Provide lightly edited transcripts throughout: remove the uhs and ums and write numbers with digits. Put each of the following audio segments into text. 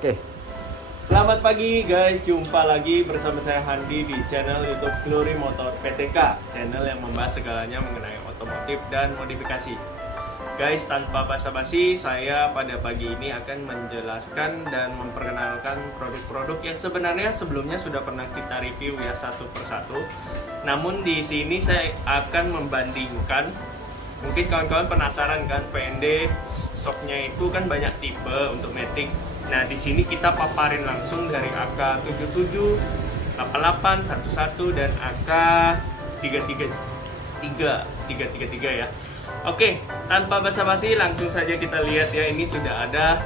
Oke. Selamat pagi guys, jumpa lagi bersama saya Handi di channel YouTube Glory Motor PTK, channel yang membahas segalanya mengenai otomotif dan modifikasi. Guys, tanpa basa-basi, saya pada pagi ini akan menjelaskan dan memperkenalkan produk-produk yang sebenarnya sebelumnya sudah pernah kita review ya satu persatu. Namun di sini saya akan membandingkan. Mungkin kawan-kawan penasaran kan, PND shocknya itu kan banyak tipe untuk matic. Nah, di sini kita paparin langsung dari AK77, 88, 11 dan AK333 ya. Oke, tanpa basa-basi langsung saja kita lihat ya, ini sudah ada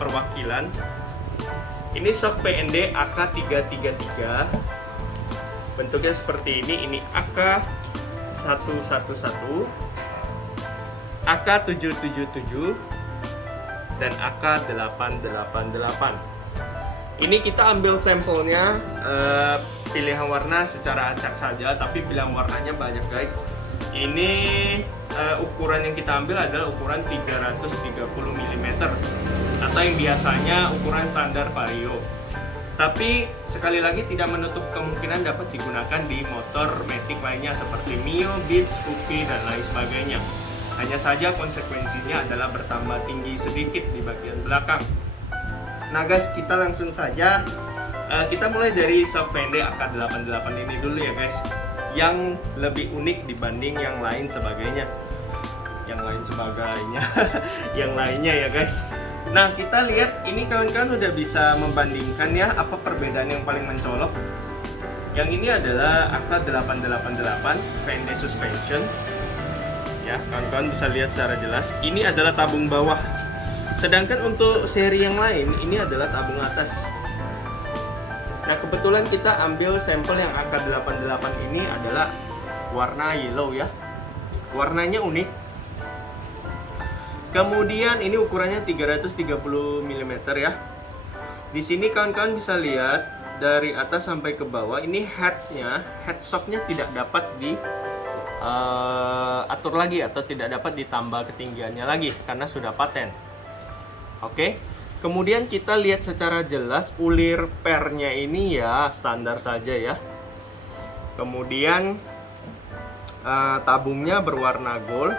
perwakilan. Ini shock PND AK333. Bentuknya seperti ini AK111, AK777 dan AK888. Ini kita ambil sampelnya, pilihan warna secara acak saja, tapi pilihan warnanya banyak guys. Ini ukuran yang kita ambil adalah ukuran 330 mm atau yang biasanya ukuran standar Vario. Tapi sekali lagi tidak menutup kemungkinan dapat digunakan di motor matic lainnya seperti Mio, Beat, Scoopy dan lain sebagainya. Hanya saja konsekuensinya adalah bertambah tinggi sedikit di bagian belakang. Nah guys, kita langsung saja. Kita mulai dari shock PND AK88 ini dulu ya guys, yang lebih unik dibanding yang lain sebagainya. Yang lainnya ya guys. Nah, kita lihat ini kawan-kawan udah bisa membandingkan ya, apa perbedaan yang paling mencolok. Yang ini adalah AK888 PND suspension. Ya, kawan-kawan bisa lihat secara jelas, ini adalah tabung bawah. Sedangkan untuk seri yang lain, ini adalah tabung atas. Nah, kebetulan kita ambil sampel yang AK88 ini adalah warna yellow ya. Warnanya unik. Kemudian ini ukurannya 330 mm ya. Di sini kawan-kawan bisa lihat dari atas sampai ke bawah, ini head shocknya tidak dapat di atur lagi atau tidak dapat ditambah ketinggiannya lagi karena sudah paten. Oke. Kemudian kita lihat secara jelas ulir pernya ini ya standar saja ya. Kemudian tabungnya berwarna gold.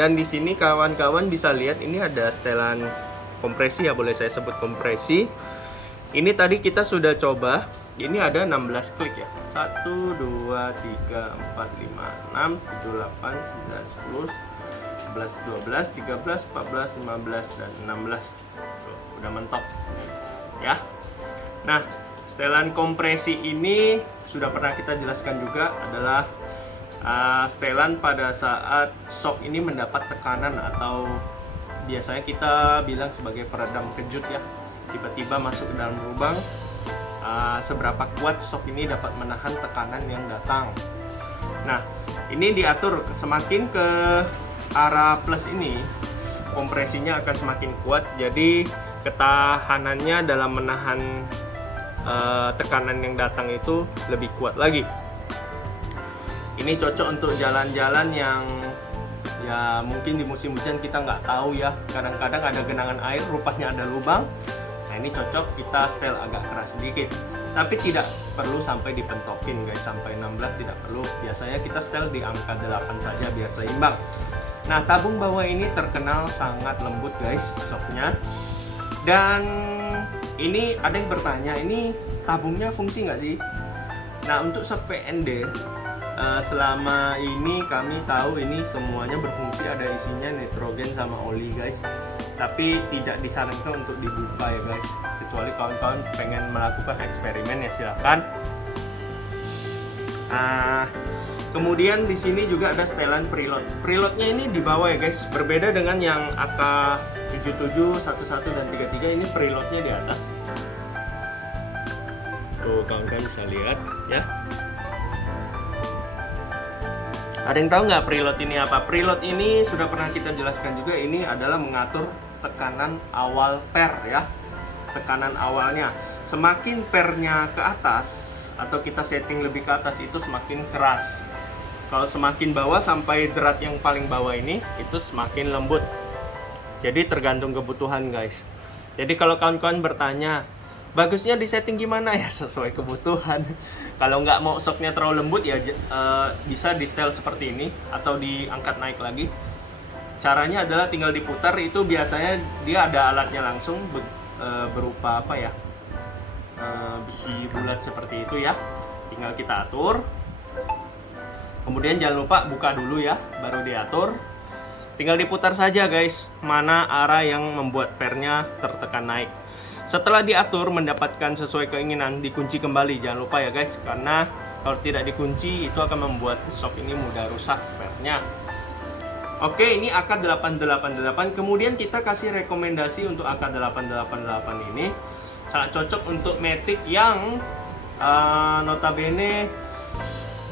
Dan di sini kawan-kawan bisa lihat ini ada setelan kompresi ya, boleh saya sebut kompresi. Ini tadi kita sudah coba. Ini ada 16 klik ya. 1 2 3 4 5 6 7 8 9 10 11 12 13 14 15 dan 16. Tuh, udah mentok. Ya. Nah, setelan kompresi ini sudah pernah kita jelaskan juga adalah setelan pada saat shock ini mendapat tekanan atau biasanya kita bilang sebagai peredam kejut ya, tiba-tiba masuk ke dalam lubang. Seberapa kuat shock ini dapat menahan tekanan yang datang. Nah, ini diatur semakin ke arah plus ini, kompresinya akan semakin kuat, jadi ketahanannya dalam menahan tekanan yang datang itu lebih kuat lagi. Ini cocok untuk jalan-jalan yang ya mungkin di musim hujan kita nggak tahu ya, kadang-kadang ada genangan air rupanya ada lubang. Nah, ini cocok kita setel agak keras sedikit, tapi tidak perlu sampai dipentokin guys, sampai 16 tidak perlu. Biasanya kita setel di angka 8 saja biar seimbang. Nah, tabung bawah ini terkenal sangat lembut guys shocknya. Dan ini ada yang bertanya, ini tabungnya fungsi nggak sih? Nah, untuk shock PND selama ini kami tahu ini semuanya berfungsi, ada isinya nitrogen sama oli guys, tapi tidak disarankan untuk dibuka ya guys, kecuali kawan-kawan pengen melakukan eksperimen ya silakan. Kemudian di sini juga ada setelan preload. Preloadnya ini di bawah ya guys, berbeda dengan yang AK77, 11 dan 33, ini preloadnya di atas. Tuh kawan-kawan bisa lihat ya. Ada yang tahu nggak preload ini apa? Preload ini sudah pernah kita jelaskan juga, ini adalah mengatur tekanan awal per ya. Tekanan awalnya, semakin pernya ke atas atau kita setting lebih ke atas itu semakin keras. Kalau semakin bawah sampai drat yang paling bawah ini itu semakin lembut. Jadi tergantung kebutuhan guys. Jadi kalau kawan-kawan bertanya, bagusnya di setting gimana ya, sesuai kebutuhan. Kalau nggak mau shocknya terlalu lembut ya bisa di setel seperti ini atau diangkat naik lagi. Caranya adalah tinggal diputar, itu biasanya dia ada alatnya langsung berupa apa ya, besi bulat seperti itu ya. Tinggal kita atur. Kemudian jangan lupa buka dulu ya, baru diatur. Tinggal diputar saja guys, mana arah yang membuat pernya tertekan naik. Setelah diatur mendapatkan sesuai keinginan, dikunci kembali. Jangan lupa ya guys, karena kalau tidak dikunci itu akan membuat shock ini mudah rusak pernya. Oke, ini AK888. Kemudian kita kasih rekomendasi untuk AK888 ini sangat cocok untuk Matic yang notabene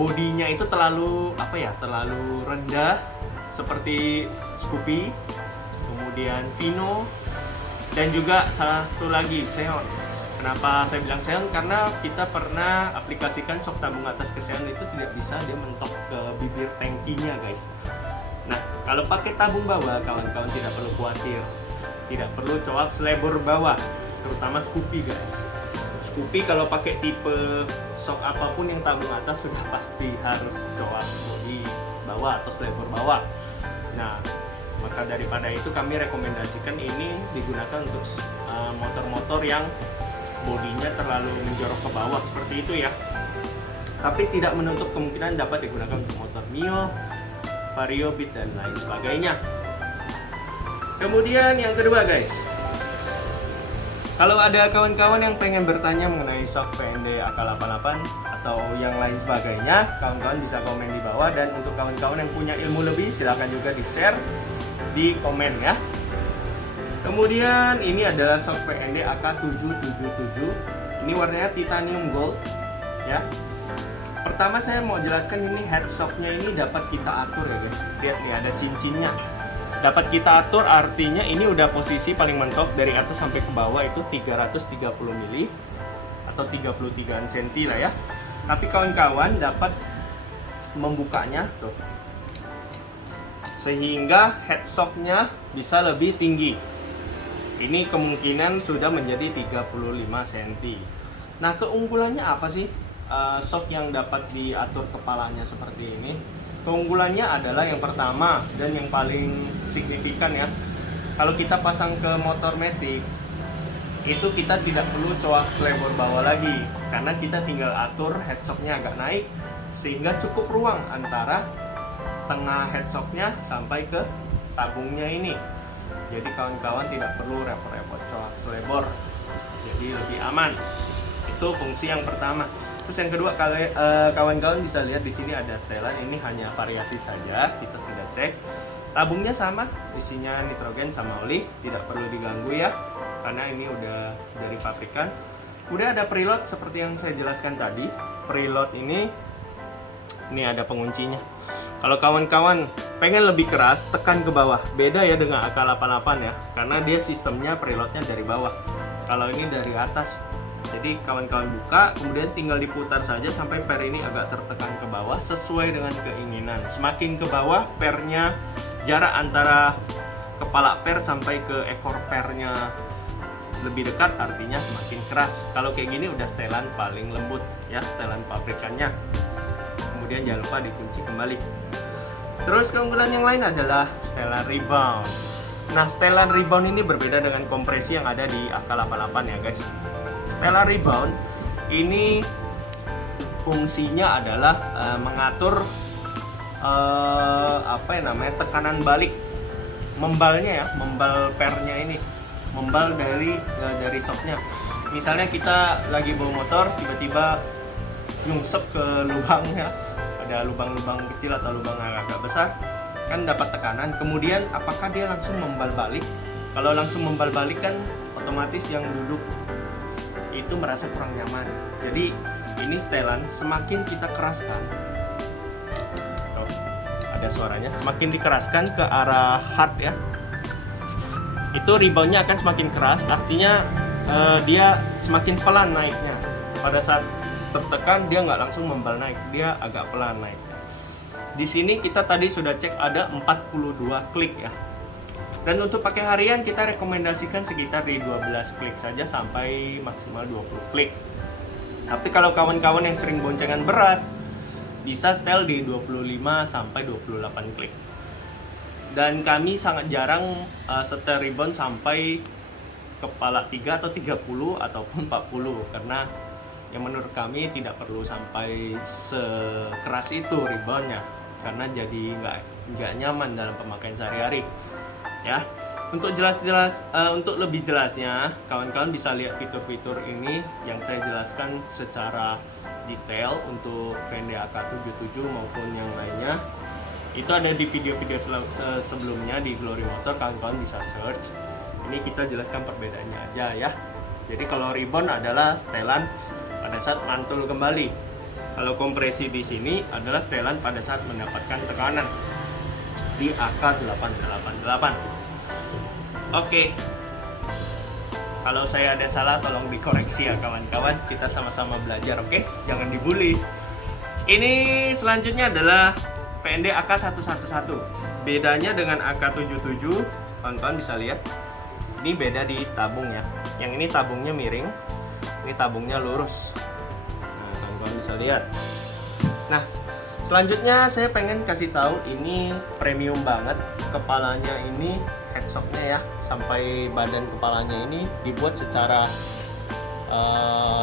bodinya itu terlalu terlalu rendah, seperti Scoopy, kemudian Vino, dan juga salah satu lagi Xeon. Kenapa saya bilang Xeon? Karena kita pernah aplikasikan shock tabung atas ke Xeon, itu tidak bisa dia mentok ke bibir tangkinya guys. Nah, kalau pakai tabung bawah, kawan-kawan tidak perlu khawatir, tidak perlu coak selebor bawah, terutama Scoopy guys. Scoopy kalau pakai tipe shock apapun yang tabung atas sudah pasti harus coak bodi bawah atau selebor bawah. Nah, maka daripada itu kami rekomendasikan ini digunakan untuk motor-motor yang bodinya terlalu menjorok ke bawah seperti itu ya. Tapi tidak menutup kemungkinan dapat digunakan untuk motor Mio, Vario, Beat, dan lain sebagainya. Kemudian yang kedua guys, kalau ada kawan-kawan yang pengen bertanya mengenai shock VND AK88 atau yang lain sebagainya, kawan-kawan bisa komen di bawah. Dan untuk kawan-kawan yang punya ilmu lebih, silahkan juga di-share di komen ya. Kemudian ini adalah shock VND AK777. Ini warnanya titanium gold ya. Pertama saya mau jelaskan, ini head shocknya ini dapat kita atur ya guys. Lihat nih, ada cincinnya. Dapat kita atur artinya ini udah posisi paling mentok, dari atas sampai ke bawah itu 330 mili atau 33 cm lah ya. Tapi kawan-kawan dapat membukanya tuh, sehingga head shocknya bisa lebih tinggi. Ini kemungkinan sudah menjadi 35 cm. Nah, keunggulannya apa sih shock yang dapat diatur kepalanya seperti ini? Keunggulannya adalah yang pertama dan yang paling signifikan ya, kalau kita pasang ke motor Matic itu kita tidak perlu coak selebor bawah lagi, karena kita tinggal atur head shocknya agak naik sehingga cukup ruang antara tengah head shocknya sampai ke tabungnya ini. Jadi kawan-kawan tidak perlu repot-repot coak selebor, jadi lebih aman. Itu fungsi yang pertama. Terus yang kedua, kawan-kawan bisa lihat di sini ada setelan, ini hanya variasi saja, kita sudah cek. Tabungnya sama, isinya nitrogen sama oli, tidak perlu diganggu ya, karena ini udah dari pabrikan. Udah ada preload seperti yang saya jelaskan tadi. Preload ini ada penguncinya. Kalau kawan-kawan pengen lebih keras, tekan ke bawah. Beda ya dengan AK88 ya, karena dia sistemnya preloadnya dari bawah. Kalau ini dari atas. Jadi kawan-kawan buka, kemudian tinggal diputar saja sampai per ini agak tertekan ke bawah sesuai dengan keinginan. Semakin ke bawah pernya, jarak antara kepala per sampai ke ekor pernya lebih dekat, artinya semakin keras. Kalau kayak gini udah setelan paling lembut ya, setelan pabrikannya. Kemudian jangan lupa dikunci kembali. Terus keunggulan yang lain adalah setelan rebound. Nah, setelan rebound ini berbeda dengan kompresi yang ada di AK88 ya guys. Setelan rebound ini fungsinya adalah mengatur tekanan balik, membalnya ya, membal pernya ini, membal dari shocknya. Misalnya kita lagi bawa motor, tiba-tiba nyungsep ke lubangnya, ada lubang-lubang kecil atau lubang agak besar, kan dapat tekanan. Kemudian apakah dia langsung membal balik? Kalau langsung membal balik kan otomatis yang duduk itu merasa kurang nyaman. Jadi ini setelan semakin kita keraskan, tuh, ada suaranya, semakin dikeraskan ke arah hard ya, itu reboundnya akan semakin keras. Artinya dia semakin pelan naiknya. Pada saat tertekan dia nggak langsung membal naik, dia agak pelan naik. Di sini kita tadi sudah cek ada 42 klik ya. Dan untuk pakai harian kita rekomendasikan sekitar di 12 klik saja sampai maksimal 20 klik. Tapi kalau kawan-kawan yang sering boncengan berat, bisa setel di 25 sampai 28 klik. Dan kami sangat jarang setel rebound sampai kepala 3 atau 30 ataupun 40, karena yang menurut kami tidak perlu sampai sekeras itu reboundnya, karena jadi nggak nyaman dalam pemakaian sehari-hari ya. Untuk untuk lebih jelasnya, kawan-kawan bisa lihat fitur-fitur ini yang saya jelaskan secara detail untuk VND AK77 maupun yang lainnya. Itu ada di video-video sebelumnya di Glory Motor, kawan-kawan bisa search. Ini kita jelaskan perbedaannya aja ya. Jadi kalau rebound adalah setelan pada saat mantul kembali. Kalau kompresi di sini adalah setelan pada saat mendapatkan tekanan di AK888. Oke. Kalau saya ada salah tolong dikoreksi ya kawan-kawan. Kita sama-sama belajar, oke? Jangan dibully. Ini selanjutnya adalah VND AK111. Bedanya dengan AK77, kawan-kawan bisa lihat. Ini beda di tabung ya. Yang ini tabungnya miring, ini tabungnya lurus. Nah, kawan-kawan bisa lihat. Nah, selanjutnya saya pengen kasih tahu ini premium banget. Kepalanya ini headstocknya ya, sampai badan kepalanya ini dibuat secara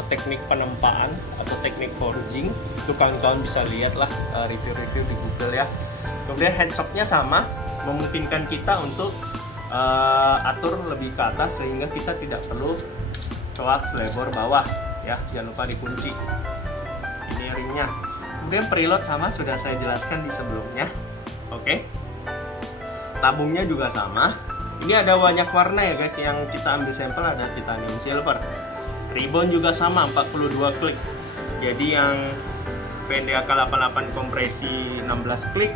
teknik penempaan atau teknik forging. Itu kawan-kawan bisa lihat lah review-review di Google ya. Kemudian headstocknya sama, memungkinkan kita untuk atur lebih ke atas sehingga kita tidak perlu coak selebor bawah ya. Jangan lupa dikunci. Ini ringnya. Kemudian preload sama, sudah saya jelaskan di sebelumnya. Oke. Tabungnya juga sama. Ini ada banyak warna ya guys, yang kita ambil sampel ada titanium silver. Rebound juga sama, 42 klik. Jadi yang VND AK88 kompresi 16 klik,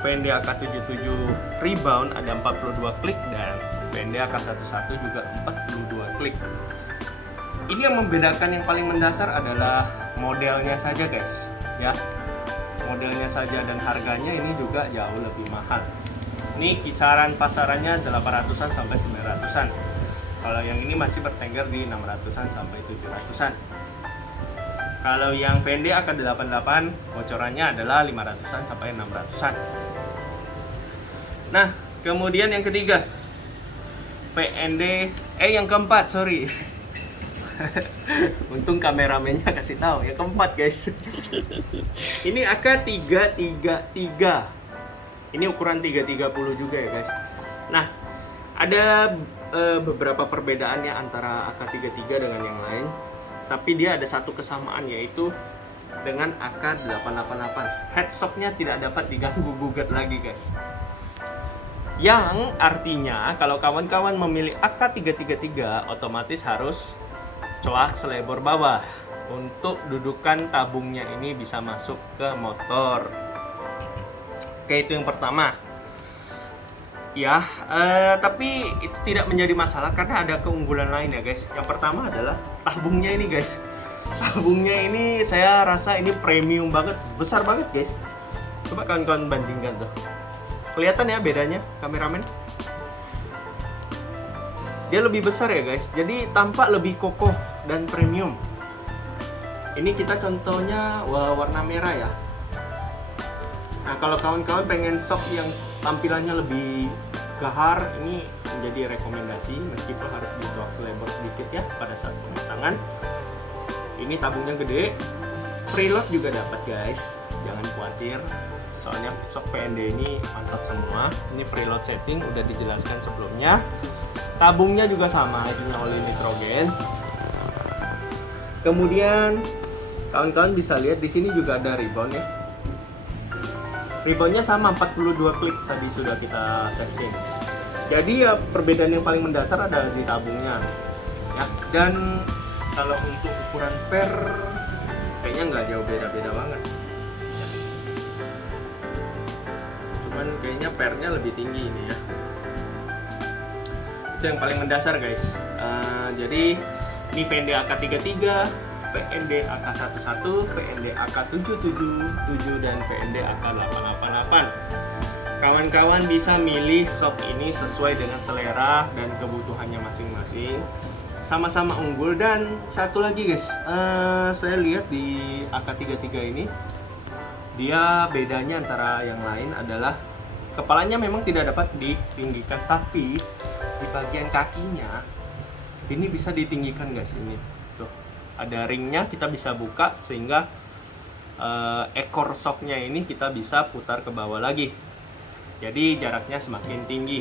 VND AK77 rebound ada 42 klik, dan VND AK11 juga 42 klik. Ini yang membedakan yang paling mendasar adalah modelnya saja guys ya. Modelnya saja dan harganya ini juga jauh lebih mahal. Ini kisaran pasarannya 800-an sampai 900-an. Kalau yang ini masih bertengger di 600-an sampai 700-an. Kalau yang VND AK88 bocorannya adalah 500-an sampai 600-an. Nah, kemudian yang ketiga, yang keempat, sorry. Untung kameramennya kasih tahu. Yang keempat guys. Ini AK333. Ini ukuran 330 juga ya guys. Nah, ada beberapa perbedaan ya antara AK33 dengan yang lain. Tapi dia ada satu kesamaan, yaitu dengan AK888. Headstocknya tidak dapat diganggu-gugat lagi guys. Yang artinya kalau kawan-kawan memilih AK333 otomatis harus coak selebor bawah untuk dudukan tabungnya ini bisa masuk ke motor. Oke, itu yang pertama. Ya, tapi itu tidak menjadi masalah karena ada keunggulan lain ya guys. Yang pertama adalah tabungnya ini guys. Tabungnya ini saya rasa ini premium banget, besar banget guys. Coba kawan-kawan bandingkan tuh. Kelihatan ya bedanya, kameramen? Dia lebih besar ya guys, jadi tampak lebih kokoh dan premium. Ini kita contohnya warna merah ya. Nah, kalau kawan-kawan pengen shock yang tampilannya lebih gahar, ini menjadi rekomendasi meskipun harus ditoak selebor sedikit ya pada saat pemasangan. Ini tabungnya gede, preload juga dapat guys, jangan khawatir. Soalnya shock VND ini mantap semua. Ini preload setting udah dijelaskan sebelumnya. Tabungnya juga sama, isinya oli nitrogen. Kemudian kawan-kawan bisa lihat di sini juga ada rebound ya. Reboundnya sama 42 klik tadi sudah kita testing. Jadi ya perbedaan yang paling mendasar adalah di tabungnya ya. Dan kalau untuk ukuran per kayaknya nggak jauh beda-beda banget ya. Cuman kayaknya pernya lebih tinggi ini ya. Itu yang paling mendasar guys. Jadi ini VND AK33, VND AK11, VND AK777, dan VND AK888. kawan-kawan bisa milih shock ini sesuai dengan selera dan kebutuhannya masing-masing. Sama-sama unggul. Dan satu lagi guys, saya lihat di AK33 ini, dia bedanya antara yang lain adalah kepalanya memang tidak dapat ditinggikan, tapi di bagian kakinya ini bisa ditinggikan guys. Ini tuh ada ringnya, kita bisa buka sehingga ekor shocknya ini kita bisa putar ke bawah lagi, jadi jaraknya semakin tinggi.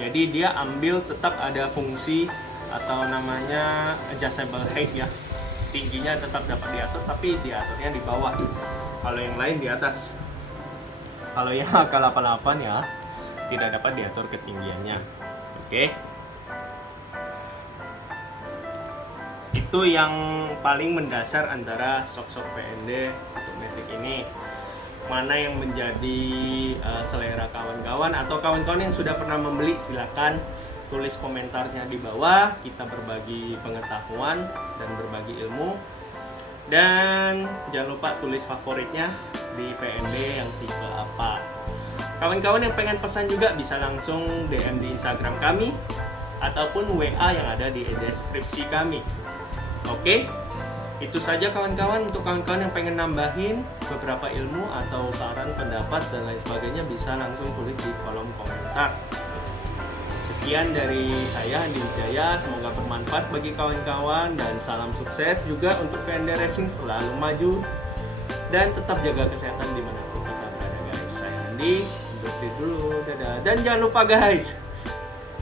Jadi dia ambil tetap ada fungsi atau namanya adjustable height ya, tingginya tetap dapat diatur, tapi diaturnya di bawah. Kalau yang lain di atas. Kalau yang AK88 ya tidak dapat diatur ketinggiannya. Oke. Itu yang paling mendasar antara shock PND untuk Matic ini. Mana yang menjadi selera kawan-kawan atau kawan-kawan yang sudah pernah membeli, silakan tulis komentarnya di bawah. Kita berbagi pengetahuan dan berbagi ilmu. Dan jangan lupa tulis favoritnya di PND yang tipe apa. Kawan-kawan yang pengen pesan juga bisa langsung DM di Instagram kami ataupun WA yang ada di deskripsi kami. Oke, itu saja kawan-kawan. Untuk kawan-kawan yang pengen nambahin beberapa ilmu atau saran, pendapat dan lain sebagainya, bisa langsung tulis di kolom komentar. Sekian dari saya, Andi Wijaya. Semoga bermanfaat bagi kawan-kawan dan salam sukses juga untuk VND Racing, selalu maju dan tetap jaga kesehatan dimanapun kita berada guys. Saya Andi, undur diri dulu, dadah. Dan jangan lupa guys,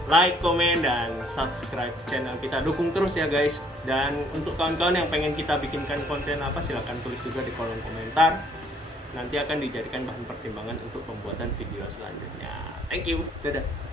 like, komen, dan subscribe channel kita. Dukung terus ya guys. Dan untuk kawan-kawan yang pengen kita bikinkan konten apa, silahkan tulis juga di kolom komentar. Nanti akan dijadikan bahan pertimbangan untuk pembuatan video selanjutnya. Thank you, dadah.